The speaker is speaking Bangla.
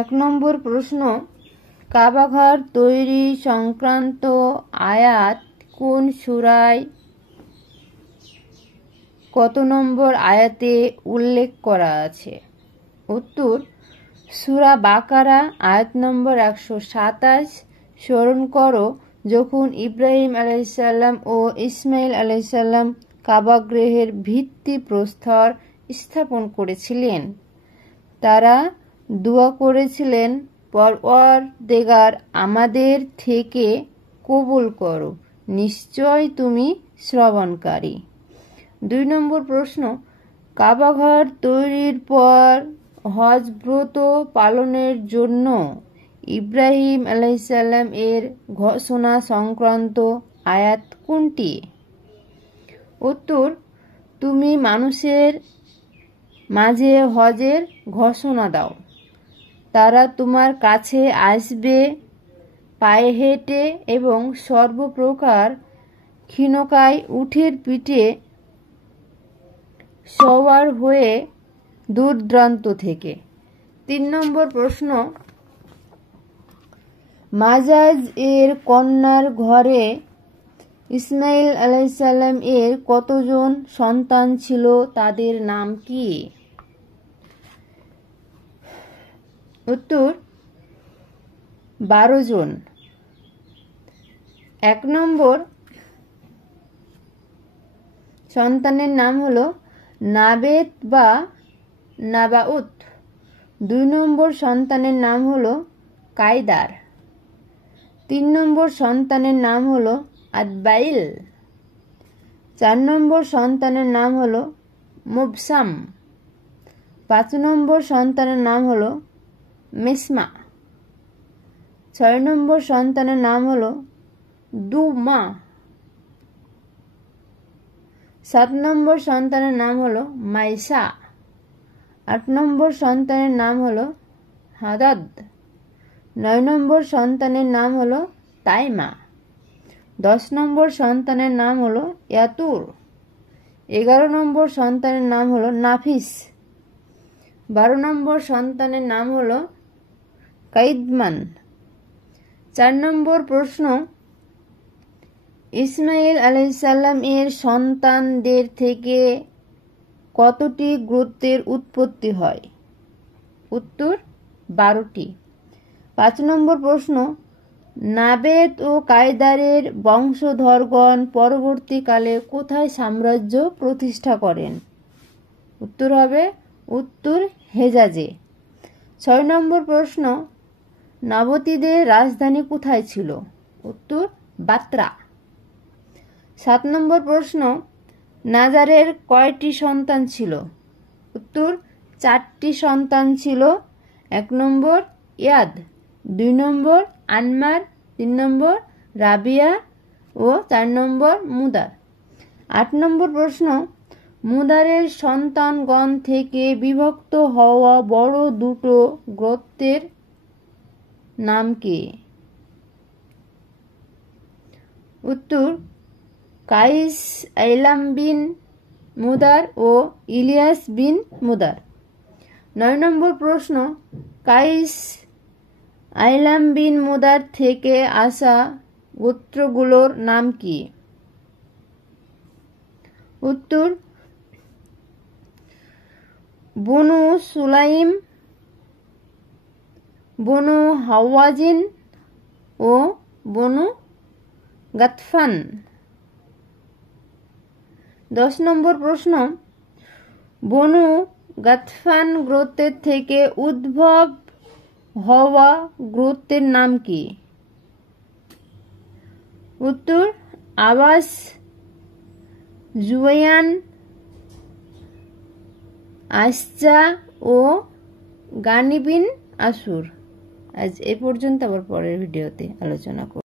এক নম্বর প্রশ্ন, কাবাঘর তৈরি সংক্রান্ত আয়াত কোন সূরায় কত নম্বর আয়াতে উল্লেখ করা আছে? উত্তর, সূরা বাকারা আয়াত নম্বর 127। স্মরণ করো, যখন ইব্রাহিম আলাইহিসসালাম ও ইসমাইল আলাইহিসসালাম কাবাগৃহের ভিত্তি প্রস্তর স্থাপন করেছিলেন, তারা দোয়া করেছিলেন, পরওয়ারদিগার আমাদের থেকে কবুল করো, নিশ্চয় তুমি শ্রবণকারী। 2 নম্বর প্রশ্ন, কাবাঘর তৈরির পর হজ ব্রত পালনের জন্য ইব্রাহিম আলাইহিসসালাম এর ঘোষণা সংক্রান্ত আয়াত কোনটি? উত্তর, তুমি মানুষের মাঝে হজের ঘোষণা দাও, তারা তোমার কাছে আসবে পায়ে হেঁটে এবং সর্বপ্রকার ক্ষীণকায় উটের পিঠে সওয়ার হয়ে দূর দূরান্ত থেকে। 3 নম্বর প্রশ্ন, মাজাজ এর কন্যার ঘরে ইসমাইল আলাইহিসসালাম এর কতজন সন্তান ছিল, তাদের নাম কি? উত্তর, 12 জন। 1 নম্বর সন্তানের নাম হলো নাবেত বা নাবাউত। 2 নম্বর সন্তানের নাম হলো কায়দার। 3 নম্বর সন্তানের নাম হলো আদবাইল। 4 নম্বর সন্তানের নাম হলো মুবসাম। 5 নম্বর সন্তানের নাম হলো মিসমা। 6 নম্বর সন্তানের নাম হলো দুমা। 7 নম্বর সন্তানের নাম হলো মাইসা। 8 নম্বর সন্তানের নাম হলো হাদাদ। 9 নম্বর সন্তানের নাম হলো তাইমা। 10 নম্বর সন্তানের নাম হলো ইয়াতুর। 11 নম্বর সন্তানের নাম হলো নাফিস। 12 নম্বর সন্তানের নাম হলো কাইদমান। 4 নম্বর প্রশ্ন, ইসমাইল আলাইহিসসালাম এর সন্তানদের থেকে কতটি গোত্রের উৎপত্তি হয়? উত্তর, 12টি। 5 নম্বর প্রশ্ন, নাবেত ও কায়দারের বংশধরগণ পরবর্তীকালে কোথায় সাম্রাজ্য প্রতিষ্ঠা করেন? উত্তর হবে উত্তর হেজাজে। 6 নম্বর প্রশ্ন, নবতীদের রাজধানী কোথায় ছিল? উত্তর, বাত্রা। 7 নম্বর প্রশ্ন, নাজারের কয়টি সন্তান ছিল? উত্তর, 4টি সন্তান ছিল। 1 নম্বর ইয়াদ, 2 নম্বর আনমার, 3 নম্বর রাবিয়া ও 4 নম্বর মুদার। 8 নম্বর প্রশ্ন, মুদারের সন্তানগণ থেকে বিভক্ত হওয়া বড় দুটো গোত্রের নাম কি? উত্তর, কাইস আইলাম বিন মুদার ও ইলিয়াস বিন মুদার। 9 নম্বর প্রশ্ন, কাইস আইলাম বিন মুদার থেকে আসা গোত্রগুলোর নাম কি? উত্তর, বনু সুলাইম, বনু হাওয়াজিন ও বনু গাতফান। 10 নম্বর প্রশ্ন, বনু গাতফান গোত্রের থেকে উদ্ভব হওয়া গোত্রের নাম কি? উত্তর, আবাস, জুয়ায়ান, আশজা ও গানি বিন আসুর। আজ এ পর্যন্ত, আবার পরের ভিডিওতে আলোচনা করব।